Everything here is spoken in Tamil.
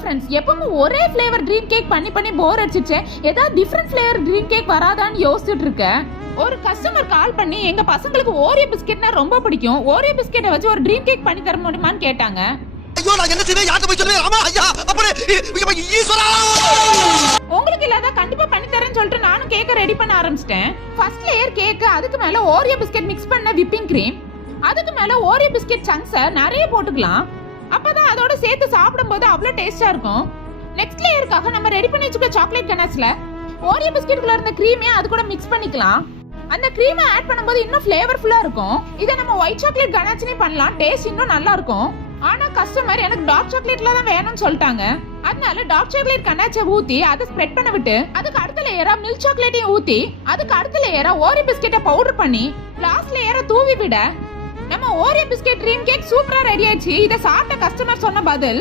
ஃப்ரெண்ட்ஸ், எப்பவும் ஒரே ஃப்ளேவர் ட்ரீம் கேக் பண்ணி போர் அடிச்சிச்சு. ஏதாவது டிஃபரெண்ட் ஃப்ளேவர் ட்ரீம் கேக் வராதான்னு யோசிச்சுட்டு இருக்கேன். ஒரு கஸ்டமர் கால் பண்ணி எங்க பசங்களுக்கு ஓரியோ பிஸ்கெட்னா ரொம்ப பிடிக்கும், ஓரியோ பிஸ்கெட்டை வச்சு ஒரு ட்ரீம் கேக் பண்ணி தர முடியுமான்னு கேட்டாங்க. ஐயோ நான் என்ன செய்வேன், யார்ட்ட போய் சொல்லுவேன்? அம்மா ஐயா அப்படி ஈஸ்வரா, உங்களுக்கு இல்லாத கண்டிப்பா பண்ணி தரேன்னு சொல்லிட்டு நானும் கேக்க ரெடி பண்ண ஆரம்பிச்சிட்டேன். ஃபர்ஸ்ட் லேயர் கேக், அதுக்கு மேல ஓரியோ பிஸ்கெட் மிக்ஸ் பண்ண விப்பிங் கிரீம், அதுக்கு மேல ஓரியோ பிஸ்கெட் சங்க்ஸ நிறைய போட்டுக்கலாம். அப்பதான் அதோட சேர்த்து சாப்பிடும்போது அவ்வளவு டேஸ்டா இருக்கும். நெக்ஸ்ட் லேயருக்காக நம்ம ரெடி பண்ணி வச்சுக்க சாக்லேட் கனாஸ்ல ஓரியோ பிஸ்கெட்குள்ள இருந்த கிரீமையும் அது கூட மிக்ஸ் பண்ணிக்கலாம். அந்த கிரீமை ஆட் பண்ணும்போது இன்னும் ஃபிளேவர்ஃபுல்லா இருக்கும். இதை நம்ம ஒயிட் சாக்லேட் கனாச்சினே பண்ணலாம், டேஸ்ட் இன்னும் நல்லா இருக்கும். ஆனா கஸ்டமர் எனக்கு டார்க் சாக்லேட்ல தான் வேணும்னு சொல்லிட்டாங்க. அதனால டார்க் சாக்லேட் கனாச்சை ஊத்தி அதை ஸ்ப்ரெட் பண்ண விட்டு அதுக்கு அடுத்த லேயரா மில்க் சாக்லேட்டையும் ஊத்தி அதுக்கு அடுத்த லேயரா ஓரியோ பிஸ்கெட்டை பவுடர் பண்ணி லாஸ்ட் லேயரை தூவி விட நம்ம ஓரியோ பிஸ்கெட் ட்ரீம் கேக் சூப்பரா ரெடி ஆயிடுச்சு. இதை சாப்பிட்ட கஸ்டமர் சொன்ன பதில்,